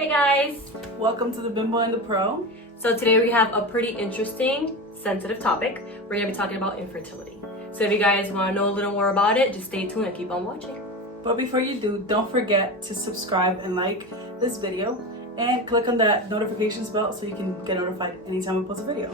Hey guys! Welcome to the Bimbo and the Pro. So today we have a pretty interesting, sensitive topic. We're going to be talking about infertility. So if you guys want to know a little more about it, just stay tuned and keep on watching. But before you do, don't forget to subscribe and like this video and click on that notifications bell so you can get notified anytime we post a video.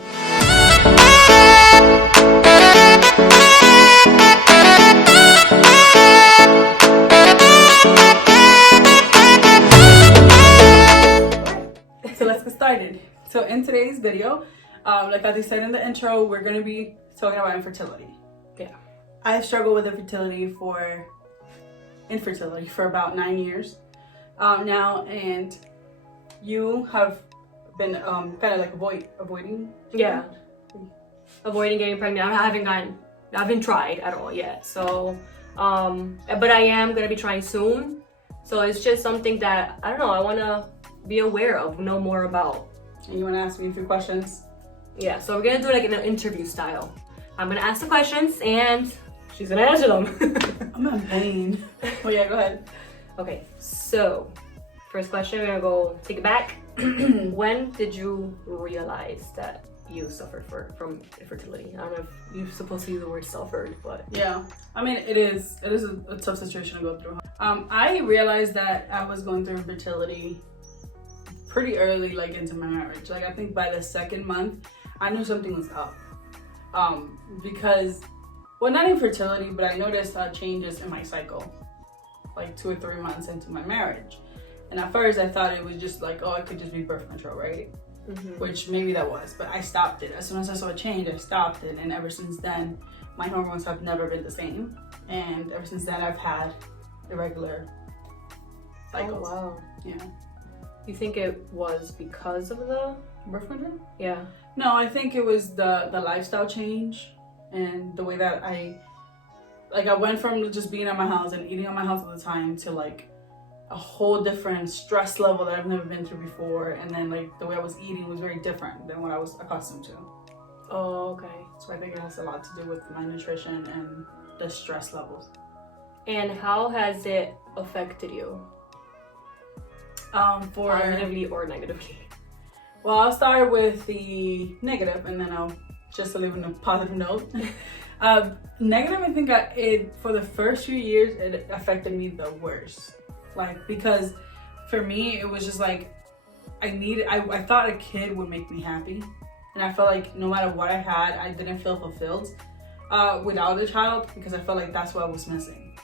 So let's get started. So in today's video, like I said in the intro, we're going to be talking about infertility. Yeah. I've struggled with infertility for about 9 years now, and you have been kind of like avoiding. Yeah. Avoiding getting pregnant. I haven't tried at all yet. So, but I am going to be trying soon. So it's just something that, I don't know, I want to be aware of, know more about. And you want to ask me a few questions? Yeah, so we're going to do it like in an interview style. I'm going to ask the questions and she's going to answer them. I'm in pain. Oh yeah, go ahead. Okay, so first question, we're going to go take it back. When did you realize that you suffered from infertility? I don't know if you're supposed to use the word suffered, but yeah, I mean it is a tough situation to go through. I realized that I was going through infertility pretty early, like into my marriage. Like I think by the second month I knew something was up, because, well, not infertility, but I noticed changes in my cycle like 2 or 3 months into my marriage. And at first I thought it was just like, oh, it could just be birth control, right? Mm-hmm. Which maybe that was, but I stopped it. As soon as I saw a change, I stopped it. And ever since then, my hormones have never been the same. And ever since then, I've had irregular cycles. Oh, wow. Yeah. You think it was because of the Birth control? Yeah. No, I think it was the lifestyle change and the way that I went from just being at my house and eating at my house all the time to like a whole different stress level that I've never been through before. And then like the way I was eating was very different than what I was accustomed to. Oh, okay. So I think it has a lot to do with my nutrition and the stress levels. And how has it affected you? Positively or negatively? Well, I'll start with the negative and then I'll just leave on a positive note. Negative, I think it for the first few years, it affected me the worst. Like, because for me, it was just like, I thought a kid would make me happy. And I felt like no matter what I had, I didn't feel fulfilled without a child, because I felt like that's what I was missing.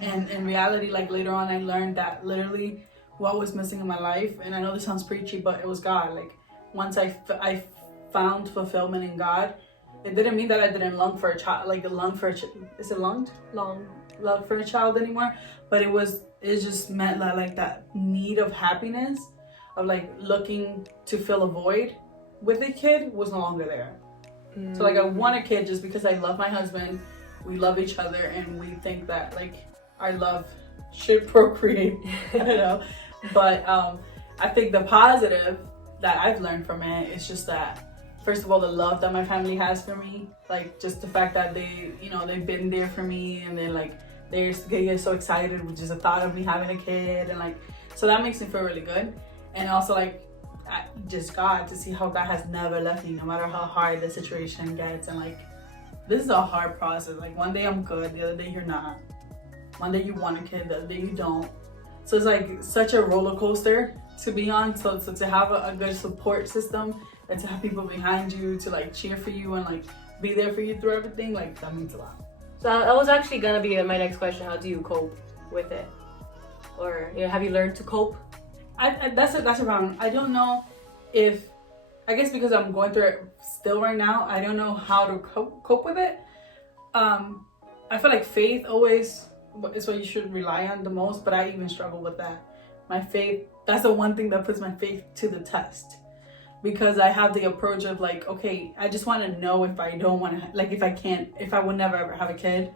And in reality, like later on, I learned that literally what was missing in my life, and I know this sounds preachy, but it was God. Like once I found fulfillment in God, it didn't mean that I didn't long for a child, like long for a child anymore, but it just meant that like that need of happiness, of like looking to fill a void with a kid, was no longer there. So like I want a kid just because I love my husband, we love each other, and we think that like our love should procreate. I don't know, but I think the positive that I've learned from it is just that, first of all, the love that my family has for me, like just the fact that they've been there for me, and then like they get so excited with just the thought of me having a kid, and like, so that makes me feel really good. And also like just God, to see how God has never left me, no matter how hard the situation gets. And like, this is a hard process. Like one day I'm good, the other day you're not. One day you want a kid, the other day you don't. So it's like such a roller coaster to be on. So to have a good support system, and to have people behind you to like cheer for you and like be there for you through everything, like that means a lot. So that was actually gonna be my next question. How do you cope with it? Or have you learned to cope? That's a problem. I don't know if, I guess because I'm going through it still right now, I don't know how to cope with it. I feel like faith always is what you should rely on the most, but I even struggle with that. My faith, that's the one thing that puts my faith to the test, because I have the approach of like, okay, I just want to know if I don't want to, like if I would never ever have a kid,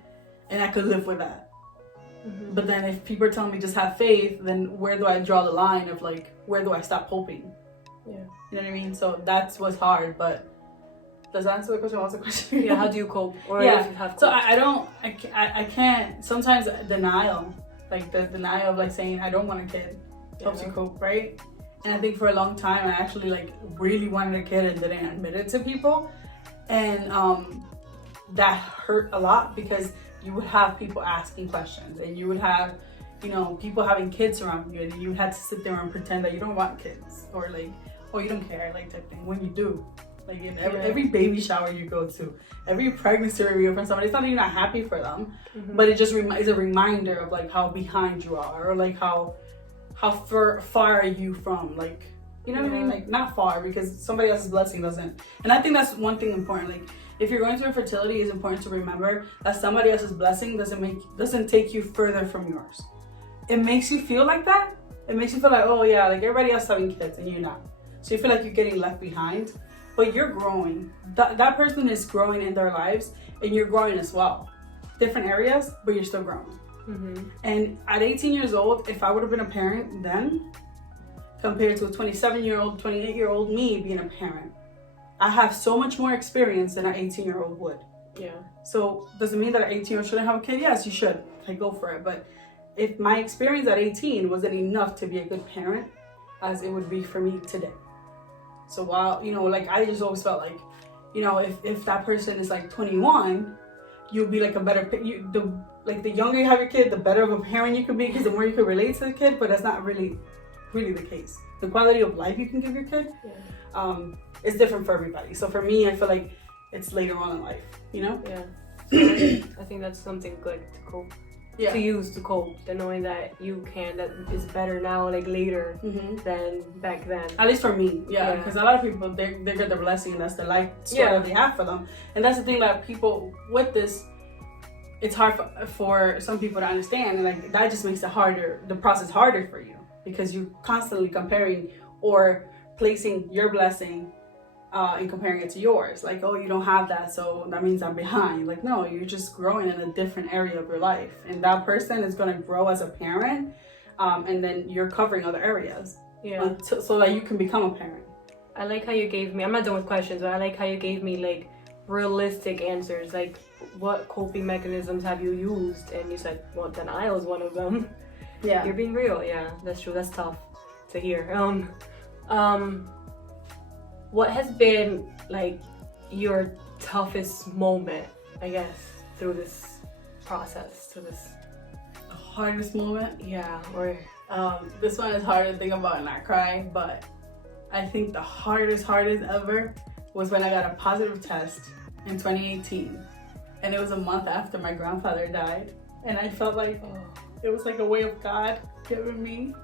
and I could live with that. Mm-hmm. But then if people are telling me just have faith, then where do I draw the line of like, where do I stop hoping? Yeah. You know what I mean? So that's what's hard, but does that answer the question? What's the question? Yeah, how do you cope? Or yeah, if you have so I can't, sometimes denial, like the denial of like saying I don't want a kid. helps you cope, right? And I think for a long time I actually like really wanted a kid and didn't admit it to people, and that hurt a lot because you would have people asking questions, and you would have, you know, people having kids around you, and you had to sit there and pretend that you don't want kids, or like, oh, you don't care, like, type thing, when you do. Like in every baby shower you go to, every pregnancy review from somebody, it's not that you're not happy for them, but it just is a reminder of like how behind you are, or like how far are you from, like, you know what I mean? Like, not far, because somebody else's blessing doesn't. And I think that's one thing important. Like, if you're going through infertility, it's important to remember that somebody else's blessing doesn't take you further from yours. It makes you feel like that. It makes you feel like, oh yeah, like everybody else having kids and you're not. So you feel like you're getting left behind, but you're growing. That person is growing in their lives, and you're growing as well. Different areas, but you're still growing. And at 18 years old, if I would have been a parent then, compared to a 27-year-old, 28-year-old me being a parent, I have so much more experience than an 18-year-old would. Yeah. So does it mean that an 18-year-old shouldn't have a kid? Yes, you should. Okay, go for it. But if my experience at 18 wasn't enough to be a good parent, as it would be for me today. So while, you know, like, I just always felt like, you know, if that person is like 21, you'll be like a better, the younger you have your kid, the better of a parent you could be, because the more you could relate to the kid. But that's not really the case. The quality of life you can give your kid is different for everybody. So for me, I feel like it's later on in life, you know? Yeah. I think that's something good to cope. Yeah. To use to cope, the knowing that that is better now, like later than back then. At least for me, because a lot of people they get the blessing, and that's the life story that they have for them. And that's the thing that people with this, it's hard for some people to understand, and like that just makes the process harder for you, because you're constantly comparing or placing your blessing and comparing it to yours. Like, oh, you don't have that, so that means I'm behind. Like, no, you're just growing in a different area of your life, and that person is going to grow as a parent, and then you're covering other areas so that you can become a parent. I like how you gave me, I'm not done with questions, but I like how you gave me like realistic answers, like what coping mechanisms have you used, and you said, well, denial is one of them. Yeah, you're being real. Yeah, that's true. That's tough to hear. What has been like your toughest moment, I guess, through this process, through this? The hardest moment? Yeah, or this one is hard to think about and not cry, but I think the hardest ever was when I got a positive test in 2018, and it was a month after my grandfather died, and I felt like it was like a way of God giving me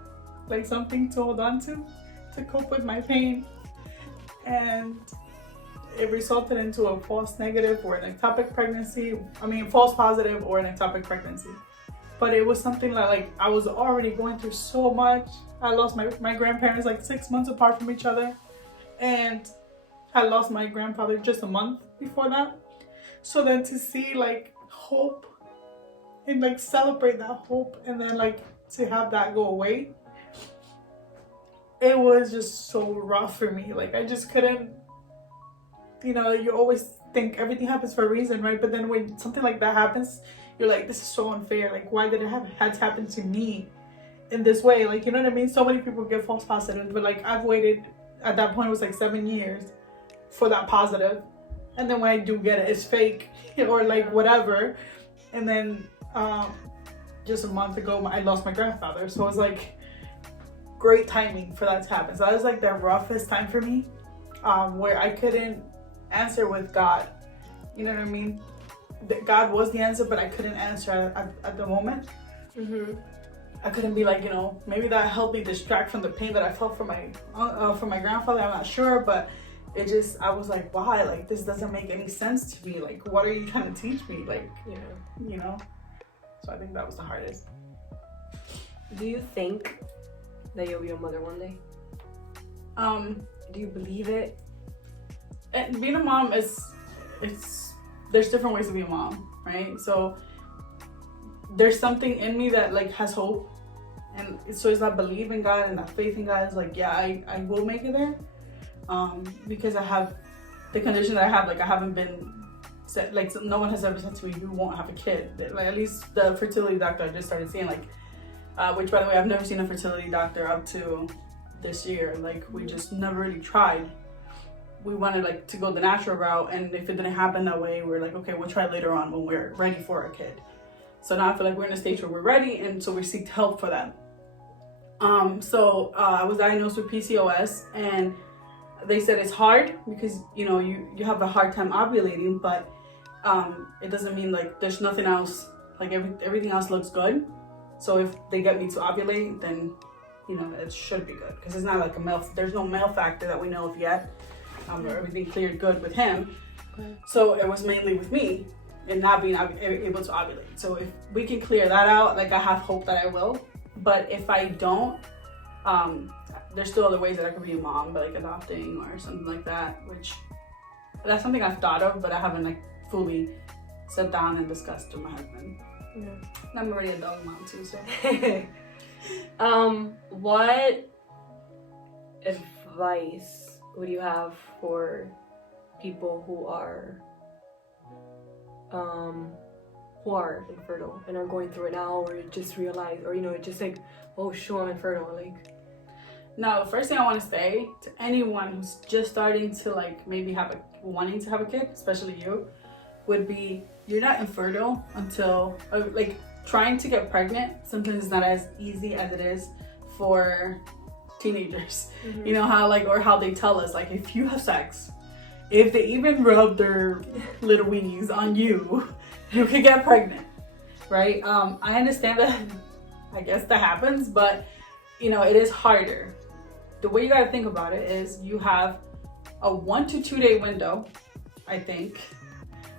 like something to hold on to cope with my pain. And it resulted into a false negative or an ectopic pregnancy. False positive or an ectopic pregnancy. But it was something like I was already going through so much. I lost my grandparents like 6 months apart from each other. And I lost my grandfather just a month before that. So then to see like hope and like celebrate that hope, and then like to have that go away, it was just so rough for me. Like, I just couldn't, you know, you always think everything happens for a reason, right? But then when something like that happens, you're like, this is so unfair. Like, why did it had to happen to me in this way? Like, you know what I mean? So many people get false positives, but like I've waited, at that point it was like 7 years for that positive. And then when I do get it, it's fake or like whatever. And then just a month ago, I lost my grandfather. So it was like, great timing for that to happen. So that was like the roughest time for me, where I couldn't answer with God. You know what I mean? God was the answer, but I couldn't answer at the moment. I couldn't be like, you know, maybe that helped me distract from the pain that I felt from my grandfather. I'm not sure, but it just, I was like, why? Like, this doesn't make any sense to me. Like, what are you trying to teach me? Like, you know? So I think that was the hardest. Do you think that you'll be a mother one day? Do you believe it? And being a mom there's different ways to be a mom, right? So there's something in me that like has hope, and so it's that belief in God and that faith in God is like, yeah, I will make it there, because I have the condition that I have. Like, I haven't been said, like, no one has ever said to me, you won't have a kid. Like, at least the fertility doctor I just started seeing, like, which by the way, I've never seen a fertility doctor up to this year. Like, we just never really tried. We wanted like to go the natural route, and if it didn't happen that way, we're like, okay, we'll try later on when we're ready for a kid. So now I feel like we're in a stage where we're ready, and so we seek help for that. I was diagnosed with PCOS, and they said it's hard because you have a hard time ovulating, but it doesn't mean like there's nothing else, like everything else looks good. So if they get me to ovulate, then it should be good, because it's not like there's no male factor that we know of yet. Everything cleared good with him. Okay. So it was mainly with me and not being able to ovulate. So if we can clear that out, like I have hope that I will. But if I don't, there's still other ways that I could be a mom, but like adopting or something like that, which that's something I've thought of, but I haven't like fully sat down and discussed with my husband. Yeah. And I'm already a dog mom too, so. What advice would you have for people who are infertile and are going through it now, or just realize, or just like, oh sure, I'm infertile? Like, now the first thing I want to say to anyone who's just starting to like maybe wanting to have a kid, especially you, would be, you're not infertile until like trying to get pregnant sometimes is not as easy as it is for teenagers. Mm-hmm. You know how how they tell us, like, if you have sex, if they even rub their little weenies on you, you can get pregnant, right? I understand that. I guess that happens, but it is harder. The way you got to think about it is you have a 1 to 2 day window, I think,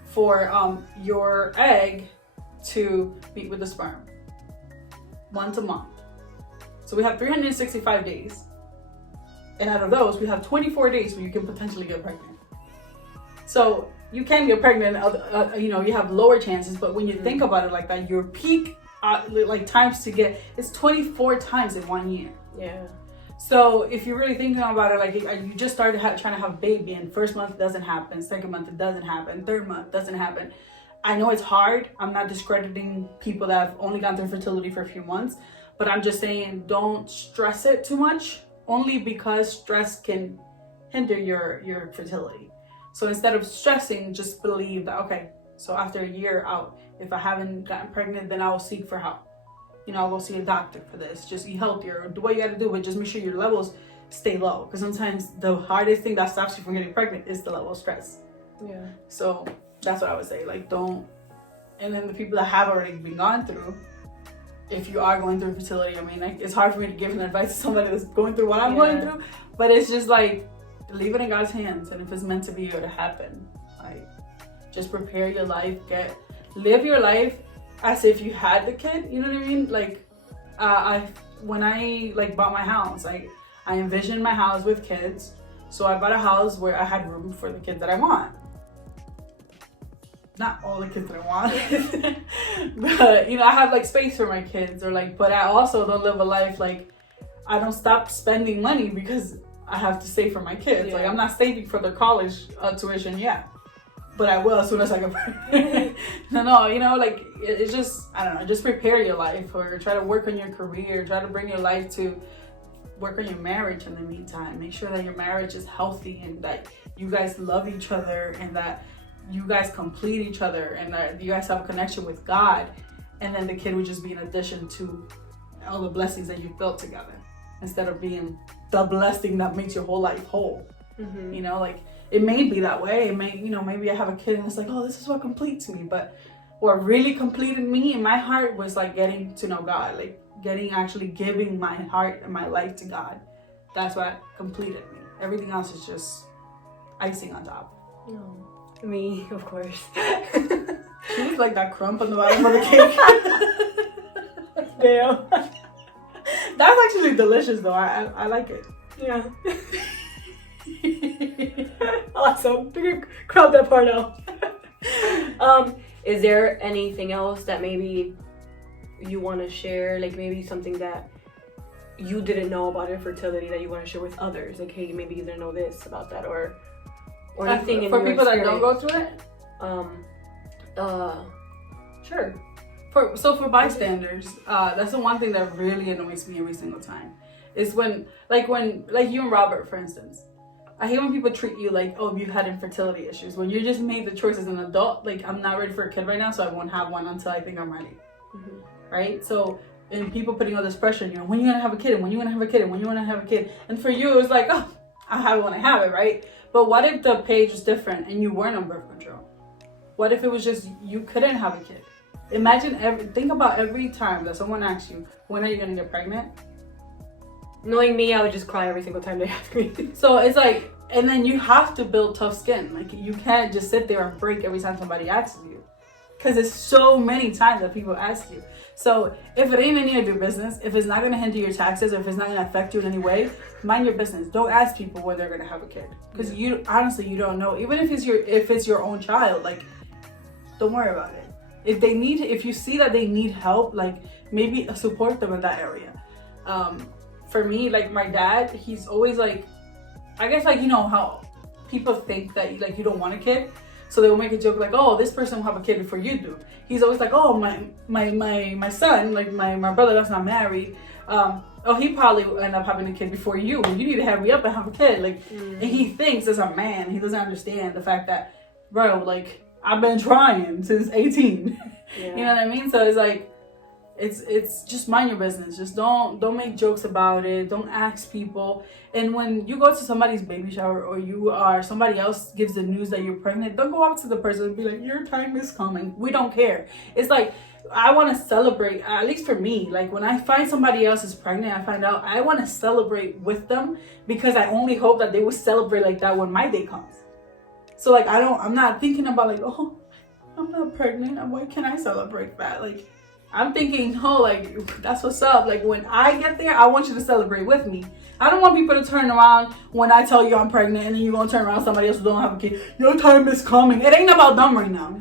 for your egg to meet with the sperm, once a month. So we have 365 days, and out of those, we have 24 days where you can potentially get pregnant. So you can get pregnant, you have lower chances, but when you think about it like that, your peak times to get is 24 times in 1 year. Yeah. So if you're really thinking about it, like you just started trying to have a baby, and first month it doesn't happen, second month it doesn't happen, third month doesn't happen. I know it's hard. I'm not discrediting people that have only gone through fertility for a few months, but I'm just saying don't stress it too much, only because stress can hinder your fertility. So instead of stressing, just believe that, okay, so after a year out, if I haven't gotten pregnant, then I will seek for help. I'll go see a doctor for this. Just eat healthier. Do what you got to do, but just make sure your levels stay low. Because sometimes the hardest thing that stops you from getting pregnant is the level of stress. Yeah. So that's what I would say. Like, don't. And then the people that have already been gone through, if you are going through fertility, I mean, like, it's hard for me to give an advice to somebody that's going through what I'm going through. But it's just like, leave it in God's hands. And if it's meant to be, it'll happen. Like, just prepare your life. Live your life as if you had the kid, you know what I mean? Like, when I bought my house, I envisioned my house with kids. So I bought a house where I had room for the kids that I want. Not all the kids that I want, but I have like space for my kids, but I also don't live a life like I don't stop spending money because I have to save for my kids. Yeah. Like, I'm not saving for their college tuition yet. But I will as soon as I get pregnant. It's just, I don't know, just prepare your life, or try to work on your career, try to bring your life to work on your marriage in the meantime. Make sure that your marriage is healthy, and that you guys love each other, and that you guys complete each other, and that you guys have a connection with God. And then the kid would just be an addition to all the blessings that you've built together, instead of being the blessing that makes your whole life whole. Mm-hmm. It may be that way. It may, maybe I have a kid and it's like, oh, this is what completes me. But what really completed me in my heart was like getting to know God, like actually giving my heart and my life to God. That's what completed me. Everything else is just icing on top. No, me, of course. She was like that crump on the bottom of the cake. Damn. That's actually delicious though. I like it. Yeah. Awesome. Crop that part out. Is there anything else that maybe you want to share? Like, maybe something that you didn't know about infertility that you want to share with others? Like, hey, maybe you didn't know this about that, or anything for people that don't go through it. Sure. For bystanders, that's the one thing that really annoys me every single time. Is when you and Robert, for instance. I hate when people treat you like, oh, you've had infertility issues. When you just made the choice as an adult, like, I'm not ready for a kid right now, so I won't have one until I think I'm ready. Mm-hmm. Right? So, and people putting all this pressure on you, when you're gonna have a kid, and when you're gonna have a kid, and when you're gonna have a kid. And for you, it was like, oh, I have it when I have it, right? But what if the page was different and you weren't on birth control? What if it was just you couldn't have a kid? Think about every time that someone asks you, when are you gonna get pregnant? Knowing me, I would just cry every single time they ask me. So it's like, and then you have to build tough skin. Like, you can't just sit there and break every time somebody asks you. Because it's so many times that people ask you. So if it ain't any of your business, if it's not going to hinder your taxes, or if it's not going to affect you in any way, mind your business. Don't ask people when they're going to have a kid. Because you don't know. Even if it's your own child, like, don't worry about it. If you see that they need help, like, maybe support them in that area. For me, like, my dad, he's always like, I guess, like, you know how people think that, like, you don't want a kid, so they will make a joke like, oh, this person will have a kid before you do. He's always like, oh, my son, like, my brother that's not married, oh, he probably will end up having a kid before you, and you need to hurry up and have a kid. Like, and he thinks as a man, he doesn't understand the fact that, bro, like, I've been trying since 18. Yeah. You know what I mean? So it's like, it's just mind your business. Just don't make jokes about it. Don't ask people. And when you go to somebody's baby shower, or somebody else gives the news that you're pregnant, don't go up to the person and be like, your time is coming. We don't care. It's like, I want to celebrate, at least for me, like, when I find somebody else is pregnant, I want to celebrate with them, because I only hope that they will celebrate like that when my day comes. So, like, I'm not thinking about, like, oh, I'm not pregnant, why can't I celebrate that? Like, I'm thinking, oh, like, that's what's up. Like, when I get there, I want you to celebrate with me. I don't want people to turn around when I tell you I'm pregnant, and then you're gonna turn around somebody else who don't have a kid. Your time is coming. It ain't about them right now.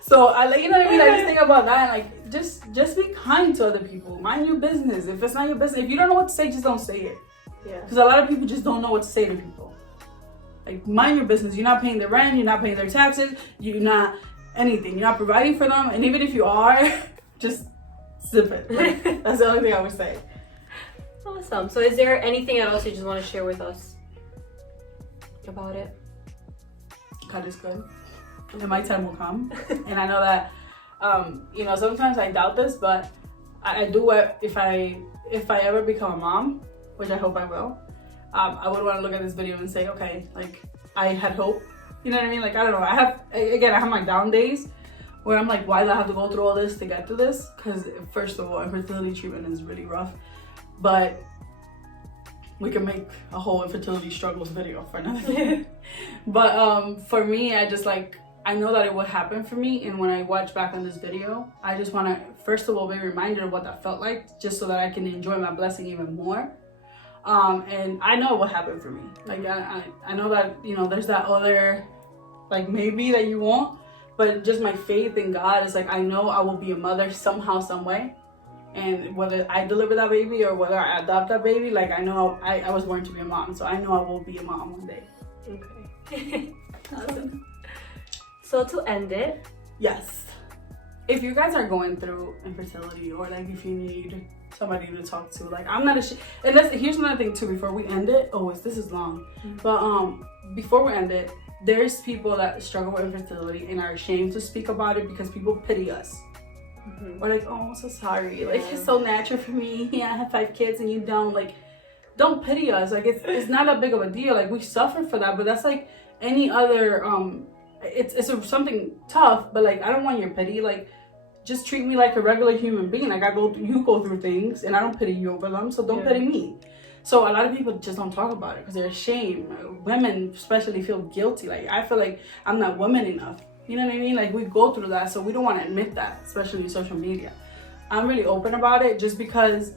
So, you know what I mean? I just think about that, and, like, just be kind to other people. Mind your business. If it's not your business, if you don't know what to say, just don't say it. Yeah. Because a lot of people just don't know what to say to people. Like, mind your business. You're not paying their rent. You're not paying their taxes. You're not anything. You're not providing for them. And even if you are, just zip it. Like, that's the only thing I would say. Awesome. So is there anything else you just want to share with us about it? God is good. And my time will come. And I know that, sometimes I doubt this, but I do it if I ever become a mom, which I hope I will. I would want to look at this video and say, okay, like, I had hope. You know what I mean? Like, I don't know. I have my down days where I'm like, why do I have to go through all this to get to this? Because, first of all, infertility treatment is really rough. But we can make a whole infertility struggles video for another day. But for me, I know that it would happen for me. And when I watch back on this video, I just want to, first of all, be reminded of what that felt like, just so that I can enjoy my blessing even more. And I know what happened for me. Like, I know that, there's that other, like, maybe that you won't, but just my faith in God is like, I know I will be a mother somehow, some way. And whether I deliver that baby or whether I adopt that baby, like, I know I was born to be a mom. So I know I will be a mom one day. Okay. Awesome. So to end it. Yes. If you guys are going through infertility, or like if you need somebody to talk to, like, I'm not and here's another thing too, before we end it. This is long. Mm-hmm. But before we end it, there's people that struggle with infertility and are ashamed to speak about it because people pity us. Mm-hmm. Or like, oh, I'm so sorry. Like, it's so natural for me. Yeah, I have 5 kids and you don't. Like, don't pity us. Like, it's not that big of a deal. Like, we suffer for that, but that's like any other it's something tough, but like, I don't want your pity. Like, just treat me like a regular human being. Like, you go through things, and I don't pity you over them, so don't pity me. So a lot of people just don't talk about it because they're ashamed. Women especially feel guilty. Like, I feel like I'm not woman enough. You know what I mean? Like, we go through that, so we don't want to admit that, especially in social media. I'm really open about it just because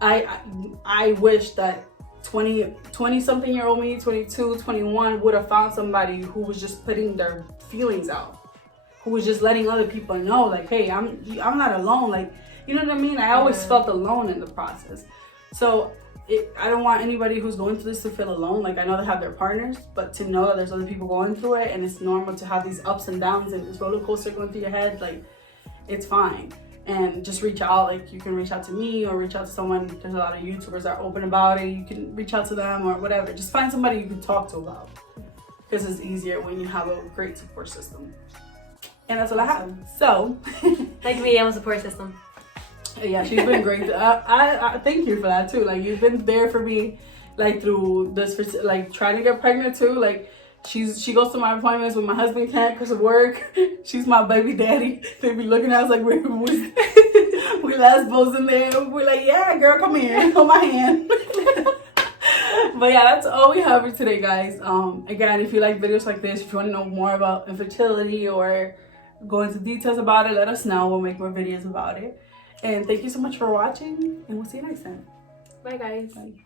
I wish that 20-something year old me, 22, 21 would have found somebody who was just putting their feelings out, who was just letting other people know, like, hey, I'm not alone. Like, you know what I mean? I always felt alone in the process. So I don't want anybody who's going through this to feel alone. Like, I know they have their partners, but to know that there's other people going through it, and it's normal to have these ups and downs and this roller coaster going through your head. Like, it's fine. And just reach out. Like, you can reach out to me or reach out to someone. There's a lot of YouTubers that are open about it. You can reach out to them or whatever. Just find somebody you can talk to about, because it's easier when you have a great support system. And that's all I have. So, like me, I'm a support system. Yeah, she's been great. I thank you for that too. Like, you've been there for me, like, through this, like, trying to get pregnant too. Like, she goes to my appointments when my husband can't because of work. She's my baby daddy. They be looking at us like we lesbos in there. We're like, yeah, girl, come here, hold my hand. But yeah, that's all we have for today, guys. Again, if you like videos like this, if you want to know more about infertility or go into details about it, let us know. We'll make more videos about it. And thank you so much for watching, and we'll see you next time. Bye, guys. Bye.